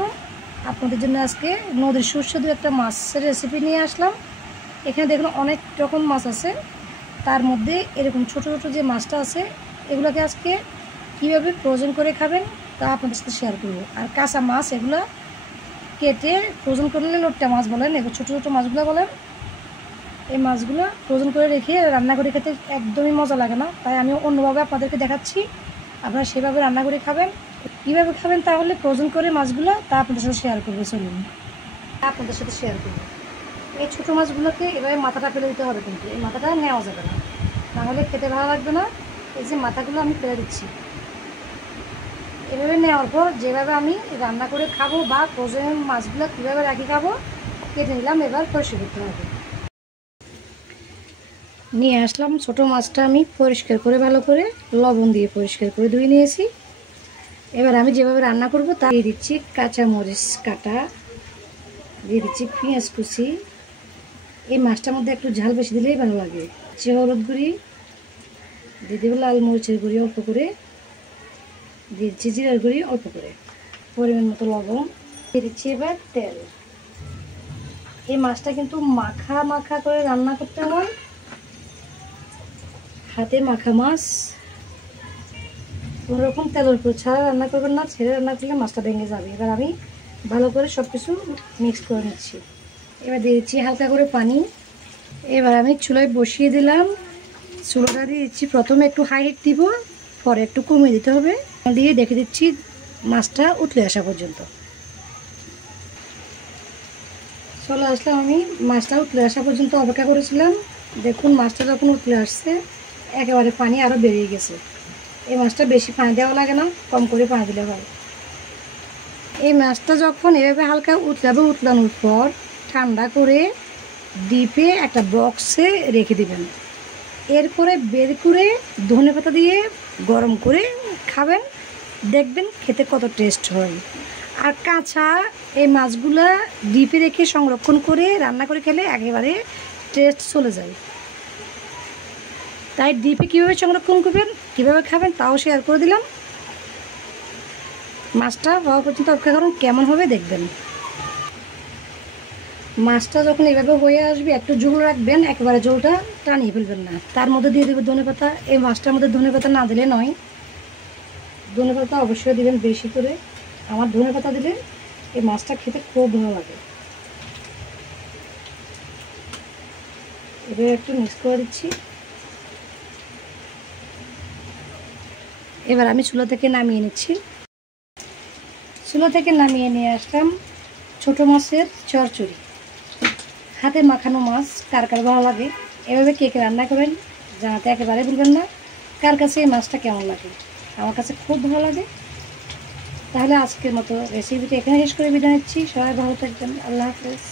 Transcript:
আলাইকুম। আপনাদের জন্য আজকে নদীর সুস্বাদু একটা মাছের রেসিপি নিয়ে আসলাম। এখানে দেখুন অনেক রকম মাছ আছে, তার মধ্যে এরকম ছোট ছোট যে মাছটা আছে এগুলোকে আজকে কীভাবে ফ্রোজেন করে খাবেন তা আপনাদের সাথে শেয়ার করব। আর কাঁচা মাছ এগুলো কেটে ফ্রোজেন করলে লোট্টা মাছ বলেন, এগুলো ছোটো ছোটো মাছগুলো বলেন। এই মাছগুলো ফ্রোজেন করে রেখে রান্না করে খেতে একদমই মজা লাগে না, তাই আমি অন্যভাবে আপনাদেরকে দেখাচ্ছি। আপনারা সেভাবে রান্না করে খাবেন। কীভাবে খাবেন তাহলে ফ্রোজেন করে মাছগুলো তা আপনাদের সাথে শেয়ার করবো। চলুন আপনাদের সাথে শেয়ার করবো। এই ছোটো মাছগুলোকে এভাবে মাথাটা ফেলে দিতে হবে, কিন্তু এই মাথাটা নেওয়া যাবে না, নাহলে খেতে ভালো লাগবে না। এই যে মাথাগুলো আমি ফেলে দিচ্ছি। এভাবে নেওয়ার পর যেভাবে আমি রান্না করে খাবো বা ফ্রোজেন মাছগুলো কীভাবে রাখি খাবো কেটে নিলাম। এবার পরিষ্কার করতে হবে। নিয়ে আসলাম ছোটো মাছটা, আমি পরিষ্কার করে ভালো করে লবণ দিয়ে পরিষ্কার করে ধুয়ে নিয়েছি। এবার আমি যেভাবে রান্না করব তা দিয়ে দিচ্ছি কাঁচা মরিচ কাটা, দিয়ে দিচ্ছি পেঁয়াজ কুচি। এই মাছটার মধ্যে একটু ঝাল বেশি দিলেই ভালো লাগে। হলুদ গুঁড়ি দিয়ে দেবো, লাল মরিচের গুঁড়ি অল্প করে দিয়ে দিচ্ছি, জিরার গুঁড়ি অল্প করে, পরিমাণ মতো লবণ দিয়ে দিচ্ছি। এবার তেল। এই মাছটা কিন্তু মাখা মাখা করে রান্না করতে হয়, হাতে মাখা মাছ। কোনোরকম তেলের উপর ছাড়া রান্না করবেন না, ছেড়ে রান্না করলে মাছটা ভেঙে যাবে। এবার আমি ভালো করে সব কিছু মিক্স করে নিচ্ছি। এবার দিয়ে দিচ্ছি হালকা করে পানি। এবার আমি চুলায় বসিয়ে দিলাম। চুলাটা দিয়ে দিচ্ছি প্রথমে একটু হাই হিট দিব, পরে একটু কমিয়ে দিতে হবে, দিয়ে দেখে দিচ্ছি মাছটা উতলে আসা পর্যন্ত। চলে আসলাম, আমি মাছটা উতলে আসা পর্যন্ত অপেক্ষা করেছিলাম। দেখুন মাছটা যখন উতলে আসছে একেবারে পানি আরও বেরিয়ে গেছে। এই মাছটা বেশি পানি দেওয়া লাগে না, কম করে পানি দিলে হয়। এই মাছটা যখন এভাবে হালকা উতলাবে, উতলানোর পর ঠান্ডা করে ডিপে একটা বক্সে রেখে দিবেন। এরপরে বের করে ধনেপাতা দিয়ে গরম করে খাবেন, দেখবেন খেতে কত টেস্ট হয়। আর কাঁচা এই মাছগুলা ডিপে রেখে সংরক্ষণ করে রান্না করে খেলে একেবারে টেস্ট চলে যায়। তাই ডিপে কীভাবে সংরক্ষণ করবেন, কীভাবে খাবেন তাও শেয়ার করে দিলাম। মাছটা হওয়া পর্যন্ত অপেক্ষা করুন, কেমন হবে দেখবেন। মাছটা যখন এভাবে হয়ে আসবে একটু ঝোল রাখবেন, একেবারে ঝোলটা টানিয়ে ফেলবেন না। তার মধ্যে দিয়ে দেবেন ধনেপাতা। এই মাছটার মধ্যে ধনেপাতা না দিলে নয়, ধনেপাতা অবশ্যই দিবেন বেশি করে। আমার ধনেপাতা দিলে এই মাছটা খেতে খুব ভালো লাগে। এবার একটু মিক্স করে দিচ্ছি। এবার আমি চুলা থেকে নামিয়ে নিচ্ছি। চুলা থেকে নামিয়ে নিয়ে আসলাম ছোটো মাছের চচ্চড়ি। হাতে মাখানো মাছ কার কার ভালো লাগে, এভাবে কে কে রান্না করেন জানাতে একেবারে ভুলবেন না। কার কাছে এই মাছটা কেমন লাগে, আমার কাছে খুব ভালো লাগে। তাহলে আজকের মতো রেসিপিটা এখানে শেষ করে বিদায় নিচ্ছি। সবাই ভালো থাকবেন। আল্লাহ হাফেজ।